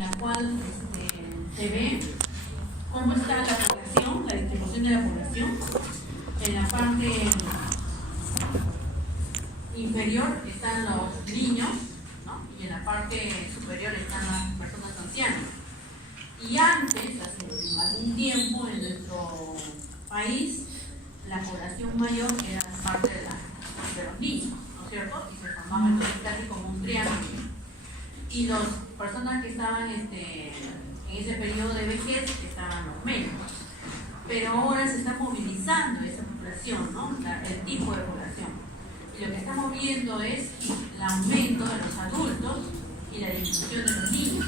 la cual se ve cómo está la población, la distribución de la población. En la parte inferior están los niños, ¿no? Y en la parte superior están las personas ancianas. Y antes, hace algún tiempo, en nuestro país, la población mayor era parte de los niños, ¿no es cierto? Y se formaba entonces casi como un triángulo. Y las personas que estaban en ese periodo de vejez estaban los menos. Pero ahora se está movilizando esa población, ¿no? El tipo de población. Y lo que estamos viendo es el aumento de los adultos y la disminución de los niños.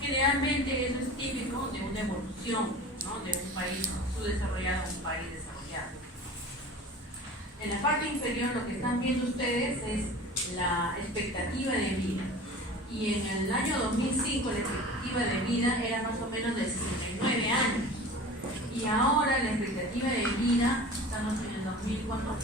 Generalmente eso es típico de una evolución, ¿no? De un país subdesarrollado a un país desarrollado. En la parte inferior lo que están viendo ustedes es la expectativa de vida. Y en el año 2005 la expectativa de vida era más o menos de 69 años. Y ahora la expectativa de vida, estamos en el 2004.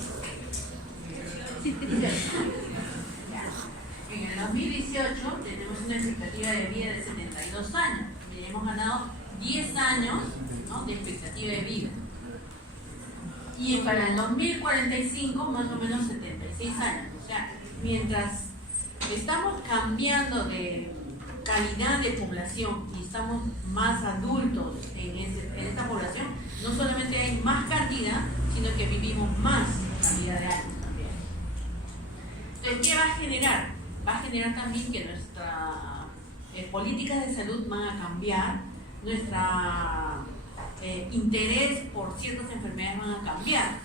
En el 2018 tenemos una expectativa de vida de 72 años. Y hemos ganado 10 años, ¿no?, de expectativa de vida. Y para el 2045 más o menos 76 años. O sea, mientras estamos cambiando de calidad de población y estamos más adultos en esta población, no solamente hay más cantidad, sino que vivimos más calidad de años también. Entonces, ¿qué va a generar? Va a generar también que nuestras políticas de salud van a cambiar, nuestro interés por ciertas enfermedades van a cambiar.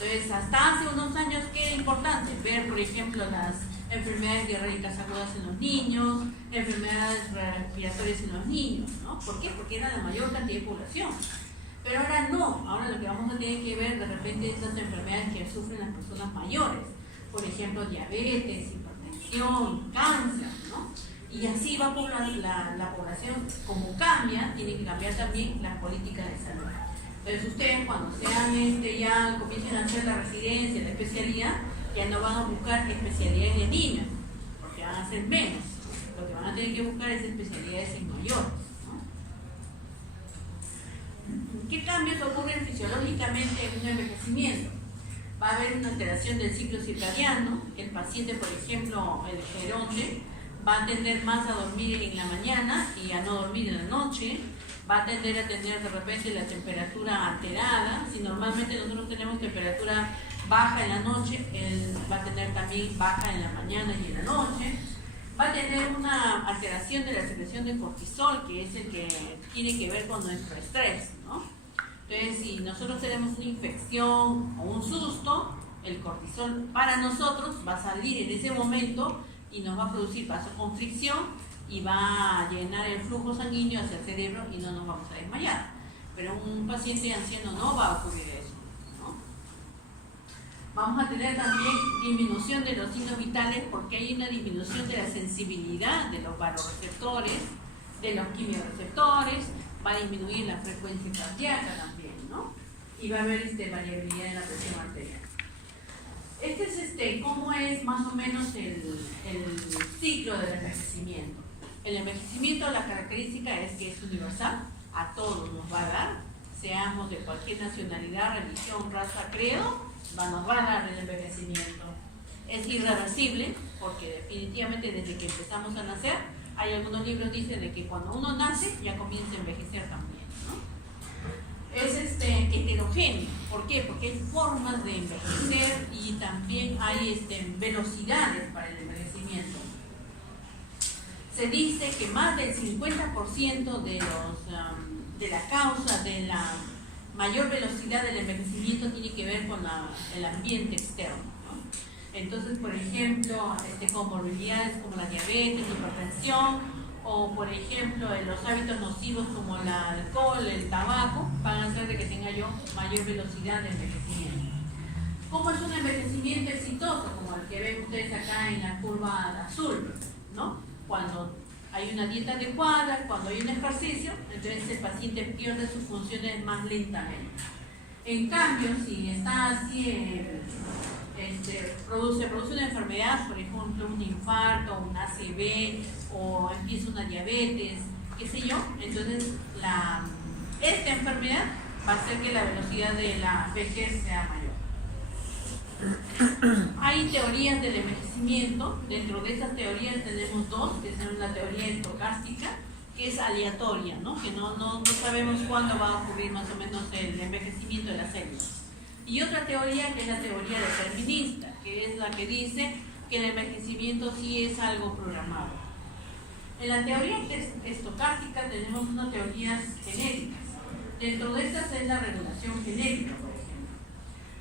Entonces, hasta hace unos años, ¿qué era importante? Ver, por ejemplo, las enfermedades diarreicas agudas en los niños, enfermedades respiratorias en los niños, ¿no? ¿Por qué? Porque era la mayor cantidad de población. Pero ahora no, ahora lo que vamos a tener que ver de repente estas enfermedades que sufren las personas mayores, por ejemplo, diabetes, hipertensión, cáncer, ¿no? Y así va a poblar la población. Como cambia, tiene que cambiar también las políticas de salud. Entonces ustedes cuando sean ya comiencen a hacer la residencia, la especialidad, ya no van a buscar especialidades de niños, porque van a ser menos. Lo que van a tener que buscar es especialidades en mayores, ¿no? ¿Qué cambios ocurren fisiológicamente en un envejecimiento? Va a haber una alteración del ciclo circadiano. El paciente, por ejemplo, el geronte, va a tender más a dormir en la mañana y a no dormir en la noche. Va a tender a tener de repente la temperatura alterada. Si normalmente nosotros tenemos temperatura baja en la noche, él va a tener también baja en la mañana y en la noche. Va a tener una alteración de la secreción de cortisol, que es el que tiene que ver con nuestro estrés, ¿no? Entonces, si nosotros tenemos una infección o un susto, el cortisol para nosotros va a salir en ese momento y nos va a producir vasoconstricción y va a llenar el flujo sanguíneo hacia el cerebro y no nos vamos a desmayar. Pero un paciente anciano no va a ocurrir eso, ¿no? Vamos a tener también disminución de los signos vitales porque hay una disminución de la sensibilidad de los vasoreceptores, de los quimiorreceptores, va a disminuir la frecuencia cardíaca también, ¿no? Y va a haber variabilidad en la presión arterial. Este es cómo es más o menos el ciclo del envejecimiento. El envejecimiento, la característica es que es universal, a todos nos va a dar, seamos de cualquier nacionalidad, religión, raza, credo, nos va a dar el envejecimiento. Es irreversible porque definitivamente desde que empezamos a nacer, hay algunos libros que dicen de que cuando uno nace ya comienza a envejecer también, ¿no? Es heterogéneo. ¿Por qué? Porque hay formas de envejecer y también hay velocidades para el envejecimiento. Se dice que más del 50% de la causa de la mayor velocidad del envejecimiento tiene que ver con el ambiente externo, ¿no? Entonces, por ejemplo, comorbilidades como la diabetes, la hipertensión, o por ejemplo, los hábitos nocivos como el alcohol, el tabaco, van a hacer de que tenga yo mayor velocidad de envejecimiento. ¿Cómo es un envejecimiento exitoso? Como el que ven ustedes acá en la curva azul, ¿no? Cuando hay una dieta adecuada, cuando hay un ejercicio, entonces el paciente pierde sus funciones más lentamente. En cambio, si está así produce una enfermedad, por ejemplo, un infarto, un ACV, o empieza una diabetes, qué sé yo, entonces esta enfermedad va a hacer que la velocidad de la vejez sea mayor. Hay teorías del envejecimiento. Dentro de estas teorías tenemos dos, que son la teoría estocástica, que es aleatoria, ¿no? Que no sabemos cuándo va a ocurrir más o menos el envejecimiento de las células. Y otra teoría que es la teoría determinista, que es la que dice que el envejecimiento sí es algo programado. En la teoría estocástica tenemos unas teorías genéticas. Dentro de estas es la regulación genética, por ejemplo,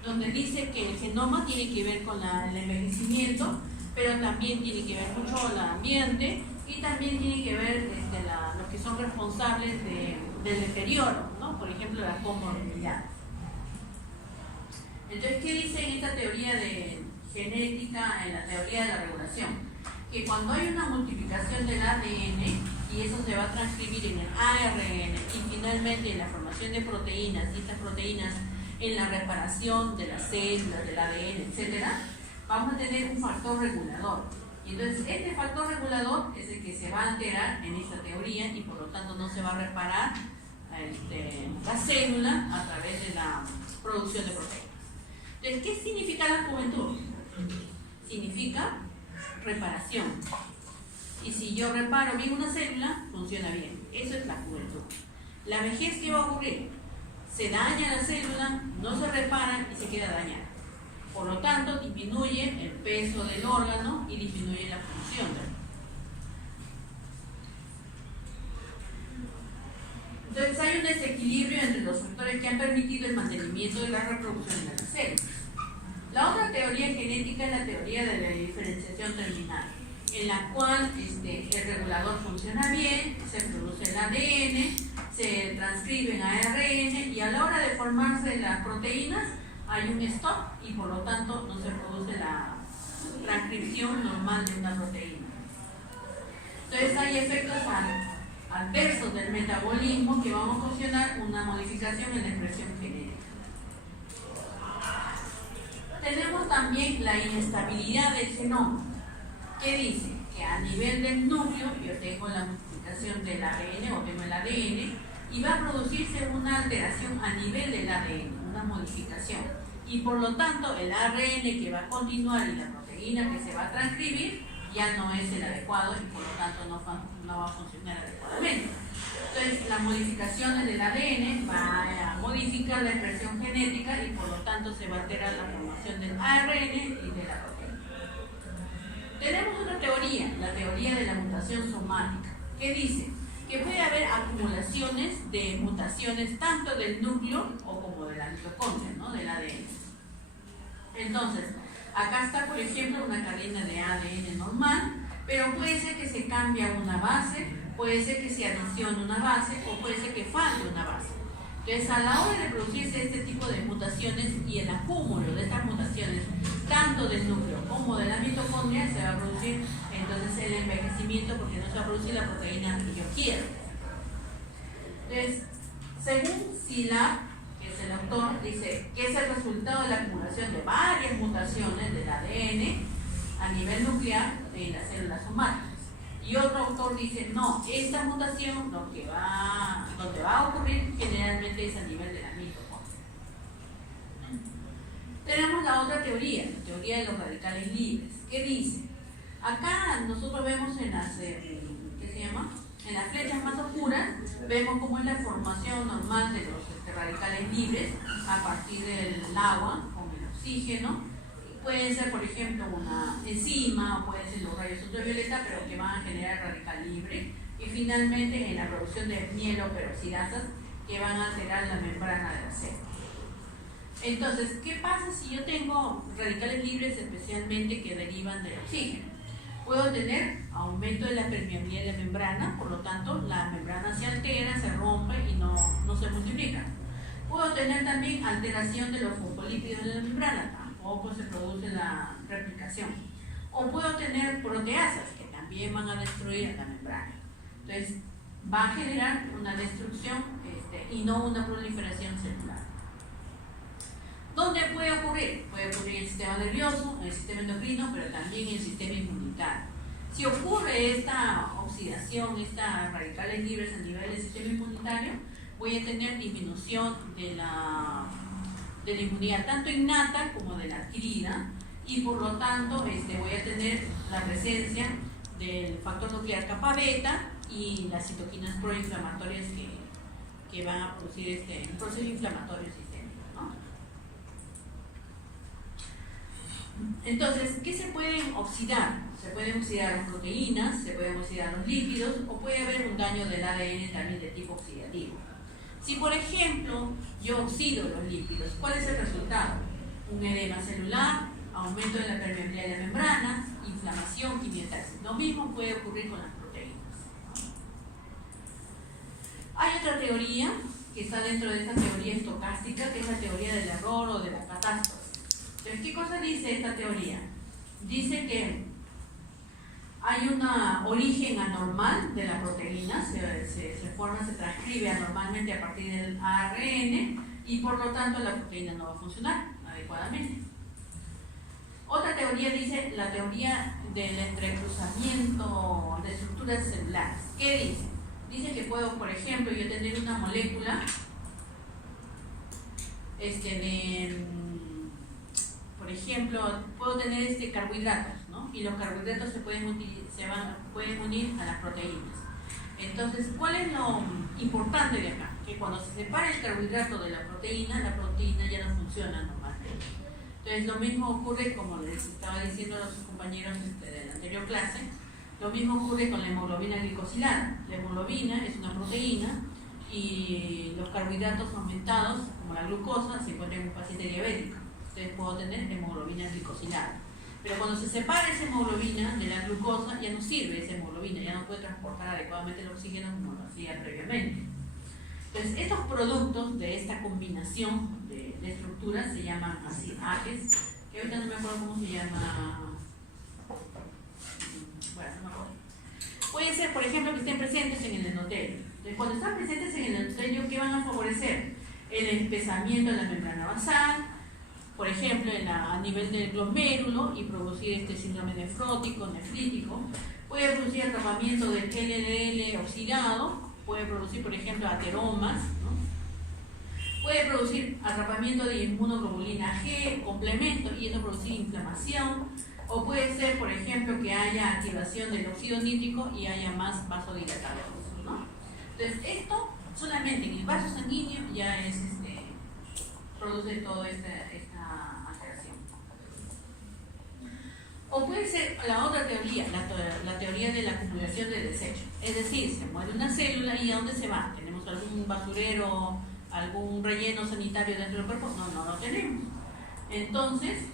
donde dice que el genoma tiene que ver con el envejecimiento, pero también tiene que ver mucho el ambiente y también tiene que ver los que son responsables del deterioro, ¿no? Por ejemplo, las comorbilidades. Entonces, ¿qué dice en esta teoría de genética, en la teoría de la regulación? Que cuando hay una multiplicación del ADN y eso se va a transcribir en el ARN y finalmente en la formación de proteínas y estas proteínas en la reparación de las células, del ADN, etc., vamos a tener un factor regulador. Y entonces este factor regulador es el que se va a alterar en esta teoría y por lo tanto no se va a reparar la célula a través de la producción de proteínas. Entonces, ¿qué significa la juventud? Significa reparación. Y si yo reparo bien una célula, funciona bien. Eso es la juventud. La vejez, ¿qué va a ocurrir? Se daña la célula, no se repara y se queda dañada. Por lo tanto, disminuye el peso del órgano y disminuye la función del órgano. Entonces hay un desequilibrio entre los factores que han permitido el mantenimiento de la reproducción de las células. La otra teoría genética es la teoría de la diferenciación terminal, en la cual el regulador funciona bien, se produce el ADN, se transcribe en ARN y a la hora de formarse las proteínas hay un stop y por lo tanto no se produce la transcripción normal de una proteína. Entonces hay efectos adversos del metabolismo que van a ocasionar una modificación en la expresión genética. Tenemos también la inestabilidad del genoma, que dice que a nivel del núcleo yo tengo la multiplicación del ADN o tengo el ADN y va a producirse una alteración a nivel del ADN, una modificación. Y por lo tanto el ARN que va a continuar y la proteína que se va a transcribir ya no es el adecuado y por lo tanto no va a funcionar adecuadamente. Entonces las modificaciones del ADN van a modificar la expresión genética y por lo tanto se va a alterar la formación del ARN y de la proteína. Tenemos otra teoría, la teoría de la mutación somática, que dice que puede haber acumulaciones de mutaciones tanto del núcleo o como de la mitocondria, ¿no? Del ADN. Entonces, acá está, por ejemplo, una cadena de ADN normal, pero puede ser que se cambie una base, puede ser que se adicione una base o puede ser que falte una base. Entonces, a la hora de producirse este tipo de mutaciones y el acúmulo de estas mutaciones, tanto del núcleo como de la mitocondria, se va a producir entonces el envejecimiento porque no se va a producir la proteína que yo quiero. Entonces, según Szilard, que es el autor, dice que es el resultado de la acumulación de varias mutaciones del ADN a nivel nuclear en las células somáticas. Y otro autor dice, no, esta mutación donde va a ocurrir generalmente es a nivel de la mitocondria. Tenemos la otra teoría, la teoría de los radicales libres, que dice, acá nosotros vemos en las, en las flechas más oscuras, vemos cómo es la formación normal de los radicales libres a partir del agua con el oxígeno. Pueden ser, por ejemplo, una enzima o pueden ser los rayos ultravioleta, pero que van a generar radical libre. Y finalmente en la producción de mieloperoxidasas que van a alterar la membrana de la célula. Entonces, ¿qué pasa si yo tengo radicales libres especialmente que derivan del oxígeno? Puedo tener aumento de la permeabilidad de la membrana, por lo tanto la membrana se altera, se rompe y no se multiplica. Puedo tener también alteración de los fosfolípidos de la membrana, tampoco se produce la replicación. O puedo tener proteasas que también van a destruir la membrana. Entonces va a generar una destrucción y no una proliferación celular. ¿Dónde puede ocurrir? Puede ocurrir en el sistema nervioso, en el sistema endocrino, pero también en el sistema inmunitario. Si ocurre esta oxidación, estas radicales libres a nivel del sistema inmunitario, voy a tener disminución de la inmunidad, tanto innata como de la adquirida, y por lo tanto voy a tener la presencia del factor nuclear kappa beta y las citoquinas proinflamatorias que van a producir un proceso inflamatorio sistémico, ¿no? Entonces, ¿qué se pueden oxidar? Se pueden oxidar las proteínas, se pueden oxidar los lípidos, o puede haber un daño del ADN también de tipo oxidativo. Si, por ejemplo, yo oxido los lípidos, ¿cuál es el resultado? Un edema celular, aumento de la permeabilidad de la membrana, inflamación, quimiotaxis. Lo mismo puede ocurrir con las proteínas. Hay otra teoría que está dentro de esta teoría estocástica, que es la teoría del error o de la catástrofe. Entonces, ¿qué cosa dice esta teoría? Dice que hay un origen anormal de la proteína, se transcribe anormalmente a partir del ARN y por lo tanto la proteína no va a funcionar adecuadamente. Otra teoría dice la teoría del entrecruzamiento de estructuras celulares. ¿Qué dice? Dice que puedo, por ejemplo, yo tener una molécula por ejemplo, puedo tener carbohidratos, ¿no? Y los carbohidratos se pueden unir a las proteínas. Entonces, ¿cuál es lo importante de acá? Que cuando se separa el carbohidrato de la proteína ya no funciona normalmente. Entonces, lo mismo ocurre, como les estaba diciendo a los compañeros de la anterior clase, lo mismo ocurre con la hemoglobina glicosilada. La hemoglobina es una proteína y los carbohidratos aumentados, como la glucosa, se encuentran en un paciente diabético. Entonces puedo tener hemoglobina glicosilada. Pero cuando se separa esa hemoglobina de la glucosa, ya no sirve esa hemoglobina, ya no puede transportar adecuadamente el oxígeno como lo hacía previamente. Entonces, estos productos de esta combinación de estructuras se llaman así AGEs, que ahorita no me acuerdo cómo se llama. Bueno, no me acuerdo. Puede ser, por ejemplo, que estén presentes en el endotelio. Entonces, cuando están presentes en el endotelio, ¿qué van a favorecer? El espesamiento de la membrana basal, por ejemplo, a nivel del glomérulo, y producir síndrome nefrótico, nefrítico. Puede producir atrapamiento del LDL oxidado, puede producir, por ejemplo, ateromas, ¿no? Puede producir atrapamiento de inmunoglobulina G, complemento, y eso producir inflamación. O puede ser, por ejemplo, que haya activación del óxido nítrico y haya más vasodilatados, ¿no? Entonces, esto solamente en el vaso sanguíneo ya produce toda esta alteración. O puede ser la otra teoría, la teoría de la acumulación de desechos. Es decir, se muere una célula y ¿a dónde se va? ¿Tenemos algún basurero, algún relleno sanitario dentro del cuerpo? No lo tenemos. Entonces,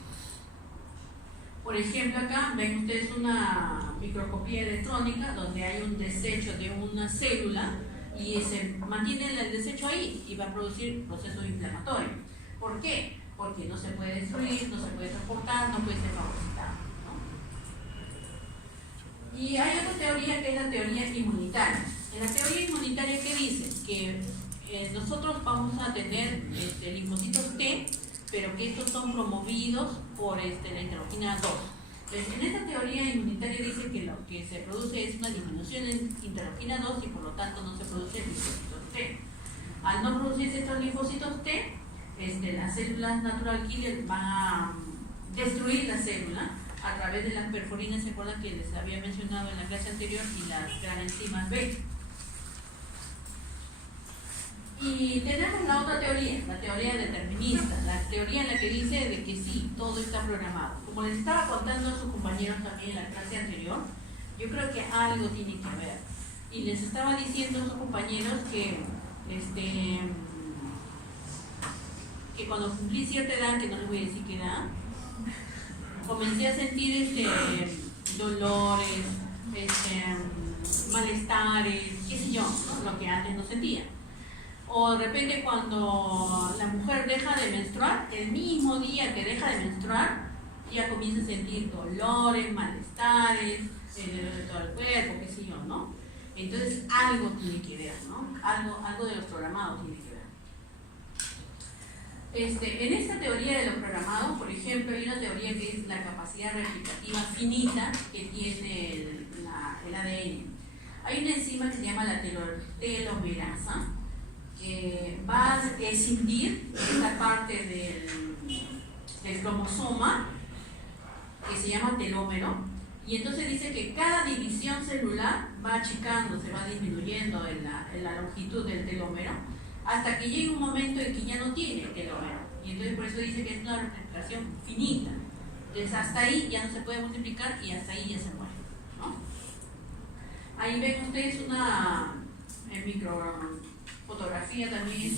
por ejemplo, acá ven ustedes una microscopía electrónica donde hay un desecho de una célula y se mantiene el desecho ahí y va a producir procesos inflamatorios. ¿Por qué? Porque no se puede destruir, no se puede transportar, no puede ser fagocitado, ¿no? Y hay otra teoría que es la teoría inmunitaria. En la teoría inmunitaria, ¿qué dice? Que nosotros vamos a tener linfocitos T, pero que estos son promovidos por la interleuquina 2. Entonces, en esta teoría inmunitaria dice que lo que se produce es una disminución en interleuquina 2 y por lo tanto no se produce linfocitos T. Al no producirse estos linfocitos T, las células natural killer van a destruir la célula a través de las perforinas, ¿se acuerdan que les había mencionado en la clase anterior? Y las gran enzimas B. Y tenemos la otra teoría, la teoría determinista, la teoría en la que dice de que sí, todo está programado. Como les estaba contando a sus compañeros también en la clase anterior, yo creo que algo tiene que ver. Y les estaba diciendo a sus compañeros que cuando cumplí cierta edad, que no les voy a decir qué edad, comencé a sentir dolores, malestares, qué sé yo, ¿no? Lo que antes no sentía. O de repente cuando la mujer deja de menstruar, el mismo día que deja de menstruar, ya comienza a sentir dolores, malestares, dolor de todo el cuerpo, qué sé yo, ¿no? Entonces algo tiene que ver, ¿no? Algo de los programados tiene que ver. En esta teoría de lo programado, por ejemplo, hay una teoría que es la capacidad replicativa finita que tiene el ADN. Hay una enzima que se llama la telomerasa, que va a escindir esta parte del cromosoma, que se llama telómero, y entonces dice que cada división celular va achicando, se va disminuyendo en la longitud del telómero, hasta que llega un momento en que ya no tiene telómero. Y entonces por eso dice que es una replicación finita. Entonces hasta ahí ya no se puede multiplicar y hasta ahí ya se muere, ¿no? Ahí ven ustedes una microfotografía también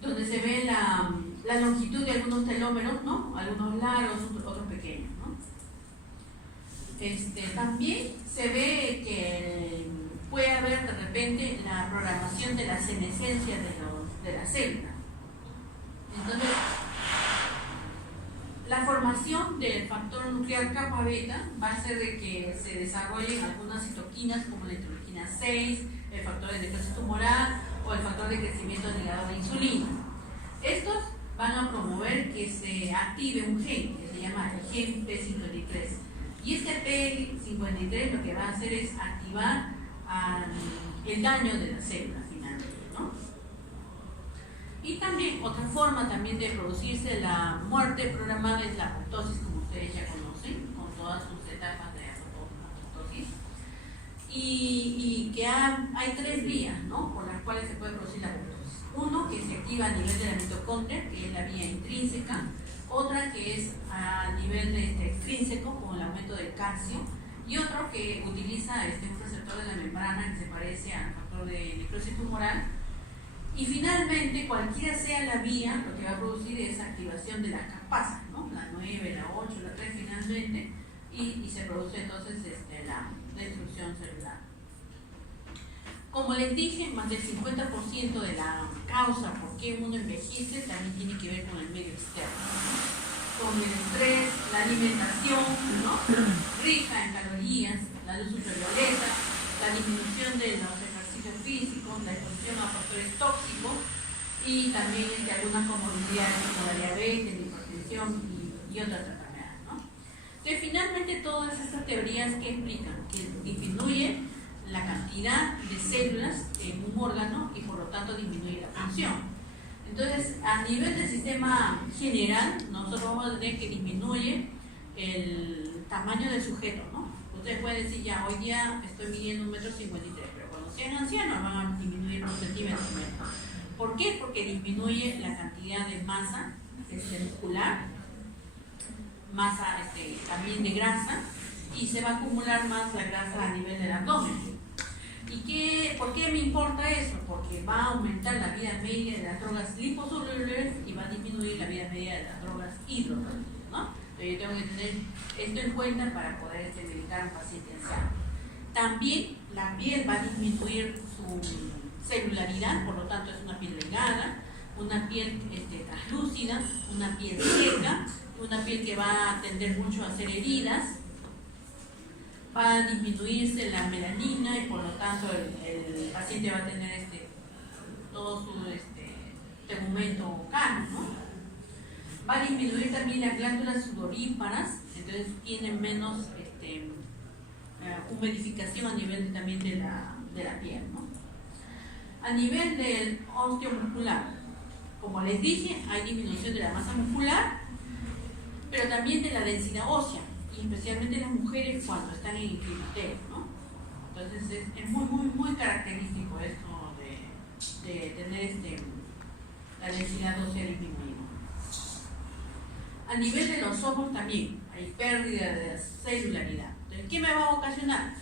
donde se ve la longitud de algunos telómeros, ¿no? Algunos largos, otros pequeños, ¿no? También se ve que puede haber de repente la programación de la senescencia de la célula. Entonces, la formación del factor nuclear kappa beta va a hacer de que se desarrollen algunas citoquinas como la interleuquina 6, el factor de necrosis tumoral o el factor de crecimiento ligado a la insulina. Estos van a promover que se active un gen que se llama el gen P53. Y este P53 lo que va a hacer es activar el daño de la célula finalmente, ¿no? Y también otra forma también de producirse la muerte programada es la apoptosis, como ustedes ya conocen, con todas sus etapas de apoptosis. Y que hay 3 vías, ¿no?, por las cuales se puede producir la apoptosis. Uno, que se activa a nivel de la mitocondria, que es la vía intrínseca. Otra que es a nivel extrínseco, con el aumento del calcio. Y otro que utiliza un receptor de la membrana que se parece al factor de necrosis tumoral. Y finalmente, cualquiera sea la vía, lo que va a producir es activación de la caspasa, ¿no?, la 9, la 8, la 3 finalmente, y se produce entonces la destrucción celular. Como les dije, más del 50% de la causa por qué uno envejece también tiene que ver con el medio externo, ¿no?, con el estrés, la alimentación, ¿no?, rica en calorías, la luz ultravioleta, la disminución de los ejercicios físicos, la exposición a factores tóxicos y también algunas comorbilidades como la diabetes, la hipertensión y otras enfermedades, ¿no? Entonces, finalmente, todas estas teorías que explican que disminuye la cantidad de células en un órgano y por lo tanto disminuye la función. Entonces, a nivel del sistema general, nosotros vamos a tener que disminuye el tamaño del sujeto, ¿no? Ustedes pueden decir, ya, hoy día estoy midiendo 1,53 m, pero cuando sean ancianos van a disminuir 1 centímetro menos. ¿Por qué? Porque disminuye la cantidad de masa muscular, masa también de grasa, y se va a acumular más la grasa a nivel del abdomen. ¿Y por qué me importa eso? Porque va a aumentar la vida media de las drogas liposolubles y va a disminuir la vida media de las drogas hidrosolubles, ¿no? Entonces yo tengo que tener esto en cuenta para poder medicar a un paciente anciano. También la piel va a disminuir su celularidad, por lo tanto es una piel delgada, una piel translúcida, una piel seca, una piel que va a tender mucho a hacer heridas. Va a disminuirse la melanina y por lo tanto el paciente va a tener todo su tegumento cano, ¿no? Va a disminuir también las glándulas sudoríparas, entonces tienen menos humidificación a nivel también de la piel, ¿no? A nivel del osteomuscular, como les dije, hay disminución de la masa muscular, pero también de la densidad ósea, y especialmente las mujeres cuando están en el climaterio, ¿no? Entonces es muy, muy, muy característico esto de tener la densidad ósea disminuida. A nivel de los ojos también hay pérdida de celularidad. Entonces, ¿qué me va a ocasionar?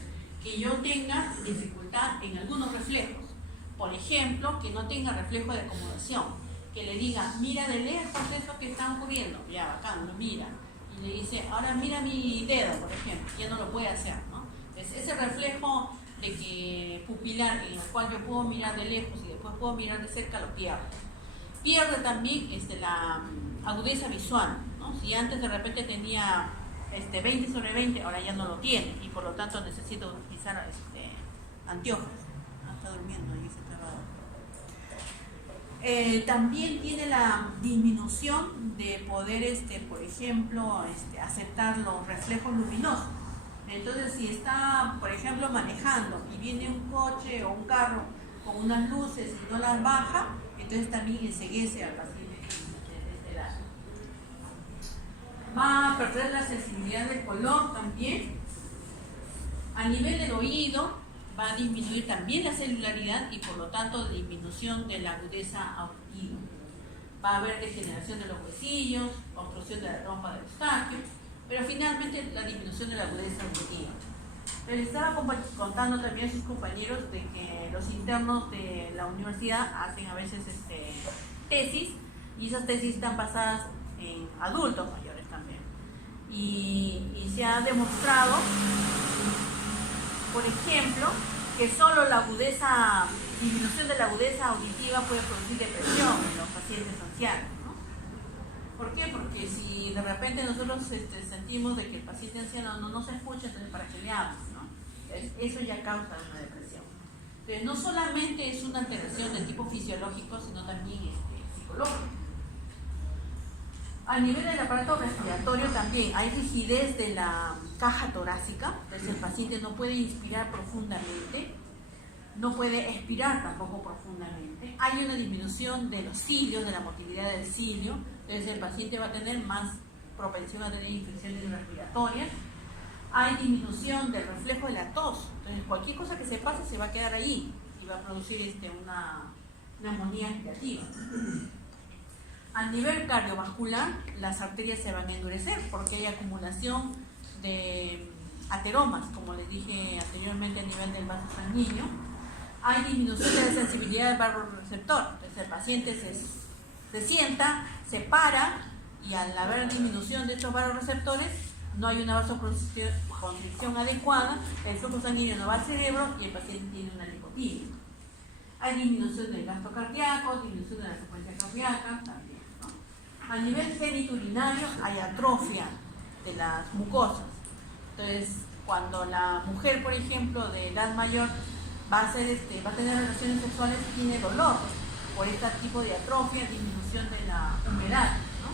Que yo tenga dificultad en algunos reflejos. Por ejemplo, que no tenga reflejo de acomodación. Que le diga, mira de lejos eso que está ocurriendo. Ya, bacán, lo mira. Y le dice, ahora mira mi dedo, por ejemplo. Ya no lo puede hacer, ¿no? Entonces, ese reflejo de que pupilar, en el cual yo puedo mirar de lejos y después puedo mirar de cerca, lo pierdo. Pierde también la agudeza visual, ¿no? Si antes de repente tenía 20/20, ahora ya no lo tiene y por lo tanto necesito utilizar anteojos. Está durmiendo ahí, se está También tiene la disminución de poder, por ejemplo, aceptar los reflejos luminosos. Entonces, si está, por ejemplo, manejando y viene un coche o un carro con unas luces y no las baja, entonces también enceguece al paciente de este lado. Va a perder la sensibilidad del color también. A nivel del oído, va a disminuir también la celularidad y por lo tanto disminución de la agudeza auditiva. Va a haber degeneración de los huesillos, obstrucción de la trompa de Eustaquio, pero finalmente la disminución de la agudeza auditiva. Les estaba contando también a sus compañeros de que los internos de la universidad hacen a veces tesis, y esas tesis están basadas en adultos mayores también. Y se ha demostrado, por ejemplo, que solo la disminución de la agudeza auditiva puede producir depresión en los pacientes ancianos, ¿no? ¿Por qué? Porque si de repente nosotros sentimos de que el paciente anciano no nos escucha, entonces ¿para qué le hablamos, no? Eso ya causa una depresión. Entonces no solamente es una alteración de tipo fisiológico, sino también psicológico. A nivel del aparato respiratorio también hay rigidez de la caja torácica, entonces el paciente no puede inspirar profundamente, no puede expirar tampoco profundamente. Hay una disminución de los cilios, de la motilidad del cilio, entonces el paciente va a tener más propensión a tener infecciones respiratorias. Hay disminución del reflejo de la tos, entonces cualquier cosa que se pase se va a quedar ahí y va a producir una neumonía aspirativa. A nivel cardiovascular, las arterias se van a endurecer porque hay acumulación de ateromas, como les dije anteriormente, a nivel del vaso sanguíneo. Hay disminución de la sensibilidad del barroreceptor, entonces el paciente se sienta, se para, y al haber disminución de estos barroreceptores, no hay una vasoconstricción adecuada, el flujo sanguíneo no va al cerebro y el paciente tiene una lipotimia. Hay disminución del gasto cardíaco, disminución de la frecuencia cardíaca también, ¿no? A nivel genitourinario hay atrofia de las mucosas. Entonces, cuando la mujer, por ejemplo, de edad mayor va a tener relaciones sexuales, tiene dolor por este tipo de atrofia, disminución de la humedad, ¿no?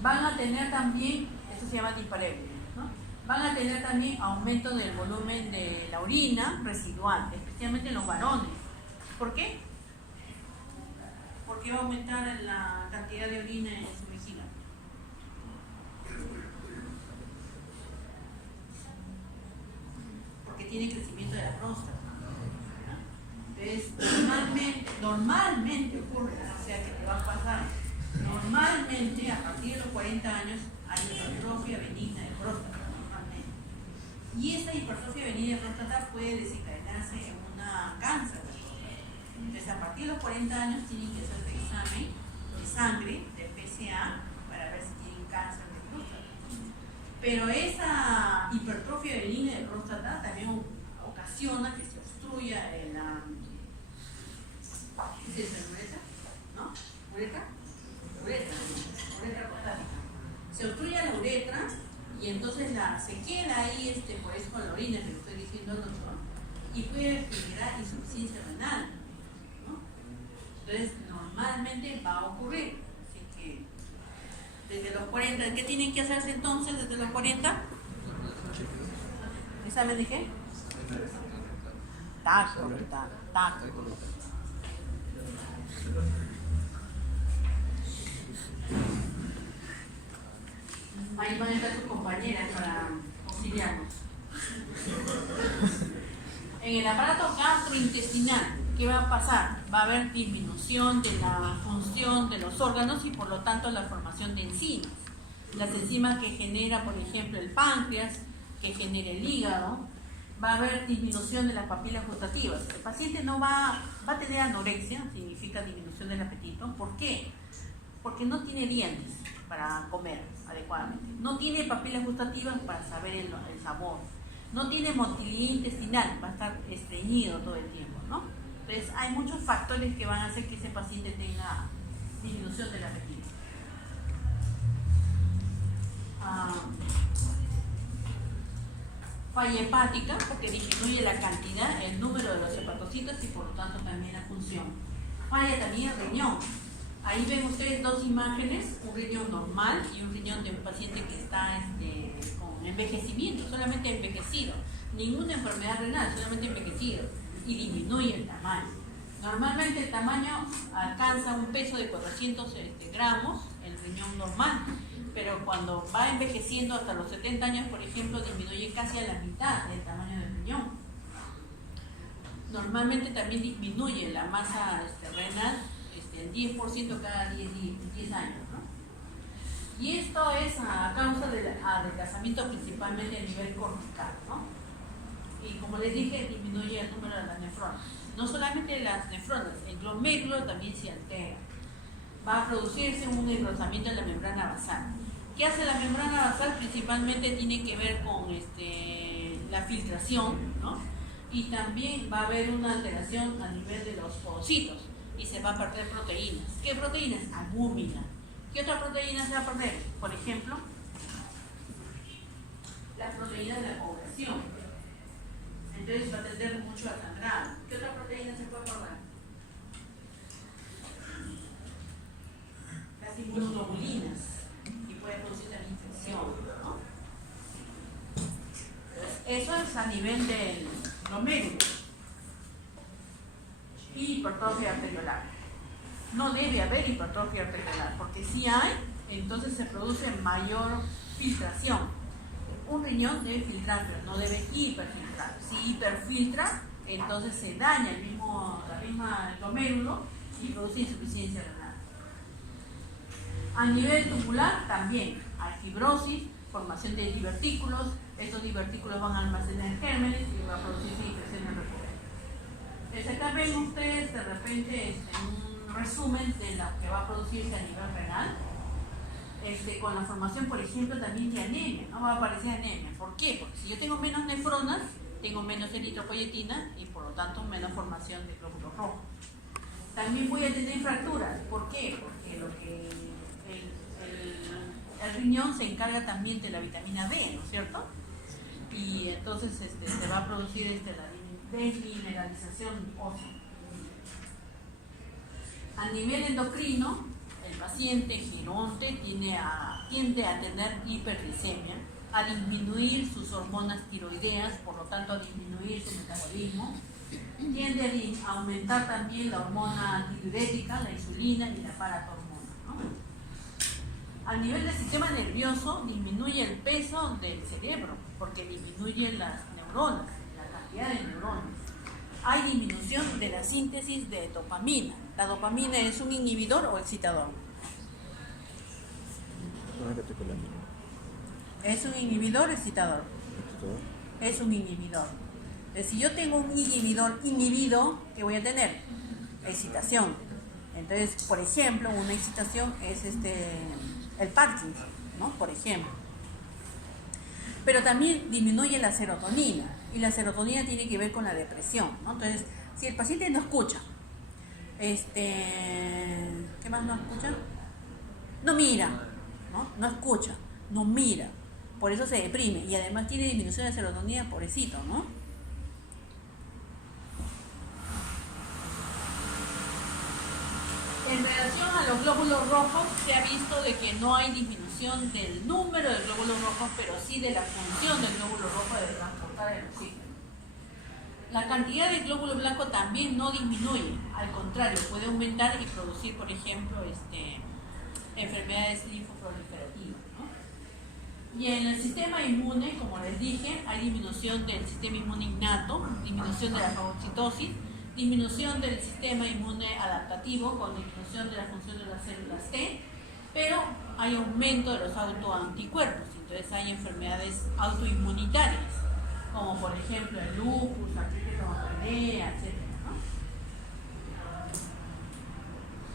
Van a tener también, eso se llama dispareunia, ¿no? Van a tener también aumento del volumen de la orina residual, especialmente en los varones. ¿Por qué? ¿Por qué va a aumentar la cantidad de orina en su vejiga? Porque tiene crecimiento de la próstata. Entonces, normalmente ocurre, o sea que te va a pasar. Normalmente, a partir de los 40 años, hay hipertrofia benigna de próstata, normalmente. Y esta hipertrofia benigna de próstata puede desencadenarse en una cáncer de próstata. Entonces, a partir de los 40 años, tienen que hacerse examen de sangre, de PSA, para ver si tienen cáncer de próstata. Pero esa hipertrofia benigna de próstata también ocasiona que se obstruya la... ¿Qué es eso? ¿Uretra? ¿No? ¿Uretra? Uretra prostática. Se obstruye la uretra y entonces se queda ahí, por eso con la orina que le estoy diciendo al doctor, y puede generar insuficiencia renal, ¿no? Entonces, normalmente va a ocurrir. Así que, desde los 40, ¿qué tienen que hacerse entonces desde los 40? ¿Examen de qué? Tacto. Ahí van a estar sus compañeras para auxiliarnos. En el aparato gastrointestinal, ¿qué va a pasar? Va a haber disminución de la función de los órganos y por lo tanto la formación de enzimas. Las enzimas que genera, por ejemplo, el páncreas, que genera el hígado. Va a haber disminución de las papilas gustativas. El paciente no va a tener anorexia, significa disminución del apetito. ¿Por qué? Porque no tiene dientes para comer adecuadamente. No tiene papilas gustativas para saber el sabor. No tiene motilidad intestinal, va a estar estreñido todo el tiempo, ¿no? Entonces hay muchos factores que van a hacer que ese paciente tenga disminución del apetito. Falla hepática, porque disminuye la cantidad, el número de los hepatocitos y por lo tanto también la función. Falla también el riñón. Ahí ven ustedes dos imágenes, un riñón normal y un riñón de un paciente que está con envejecimiento, solamente envejecido. Ninguna enfermedad renal, solamente envejecido. Y disminuye el tamaño. Normalmente el tamaño alcanza un peso de 400 gramos, el riñón normal, pero cuando va envejeciendo hasta los 70 años, por ejemplo, disminuye casi a la mitad del tamaño del riñón. Normalmente también disminuye la masa renal el 10% cada 10 años, ¿no? Y esto es a causa del adelgazamiento principalmente a nivel cortical, ¿no? Y como les dije, disminuye el número de las nefronas. No solamente las nefronas, el glomérulo también se altera. Va a producirse un engrosamiento de la membrana basal. ¿Qué hace la membrana basal? Principalmente tiene que ver con la filtración, ¿no? Y también va a haber una alteración a nivel de los podocitos y se va a perder proteínas. ¿Qué proteínas? Albúmina. ¿Qué otra proteína se va a perder? Por ejemplo, las proteínas de la coagulación. Entonces va a tender mucho al sangrado. ¿Qué otra proteína se puede perder? Las inmunoglobulinas. Y puede producir la infección, ¿no? Eso es a nivel del glomérulo. Y hipertrofia arteriolar. No debe haber hipertrofia arteriolar, porque si hay, entonces se produce mayor filtración. Un riñón debe filtrar, pero no debe hiperfiltrar. Si hiperfiltra, entonces se daña el misma glomérulo y produce insuficiencia renal. A nivel tubular también hay fibrosis, formación de divertículos. Estos divertículos van a almacenar gérmenes y va a producir infecciones recurrentes. Acá ven ustedes de repente un resumen de lo que va a producirse a nivel renal. Con la formación, por ejemplo, también de anemia, ¿no? Va a aparecer anemia. ¿Por qué? Porque si yo tengo menos nefronas, tengo menos eritropoyetina y por lo tanto menos formación de glóbulos rojos. También voy a tener fracturas. ¿Por qué? Porque el riñón se encarga también de la vitamina D, ¿no es cierto? Y entonces se va a producir la desmineralización ósea. A nivel endocrino, el paciente geronte tiende a tener hiperglicemia, a disminuir sus hormonas tiroideas, por lo tanto a disminuir su metabolismo, tiende a aumentar también la hormona antidiurética, la insulina y la paratormona, ¿no? A nivel del sistema nervioso disminuye el peso del cerebro, porque disminuye las neuronas, la cantidad de neuronas. Hay disminución de la síntesis de dopamina. ¿La dopamina es un inhibidor o excitador? ¿Es un inhibidor o excitador? Es un inhibidor. Entonces, si yo tengo un inhibidor inhibido, ¿qué voy a tener? Excitación. Entonces, por ejemplo, una excitación es el Parkinson, ¿no? Por ejemplo. Pero también disminuye la serotonina. Y la serotonina tiene que ver con la depresión, ¿no? Entonces, si el paciente no escucha, ¿qué más no escucha? No mira, ¿no? No escucha, no mira. Por eso se deprime. Y además tiene disminución de serotonina, pobrecito, ¿no? En relación a los glóbulos rojos, se ha visto de que no hay disminución del número de glóbulos rojos, pero sí de la función del glóbulo rojo de transportar el oxígeno. La cantidad de glóbulo blanco también no disminuye, al contrario, puede aumentar y producir, por ejemplo, enfermedades linfoproliferativas, ¿no? Y en el sistema inmune, como les dije, hay disminución del sistema inmune innato, disminución de la fagocitosis, disminución del sistema inmune adaptativo con disminución de la función de las células T, pero hay aumento de los autoanticuerpos, entonces hay enfermedades autoinmunitarias, como por ejemplo el lupus, artritis reumatoidea, etc.,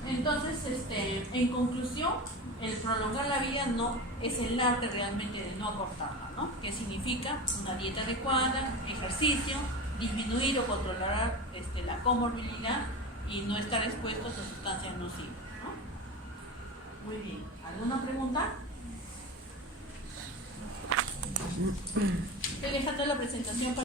¿no? Entonces, en conclusión, el prolongar la vida no es el arte realmente de no acortarla, ¿no? ¿Qué significa? Una dieta adecuada, ejercicio, disminuir o controlar la comorbilidad y no estar expuestos a sustancias nocivas, ¿no? Muy bien. ¿Alguna pregunta? Estoy dejando la presentación para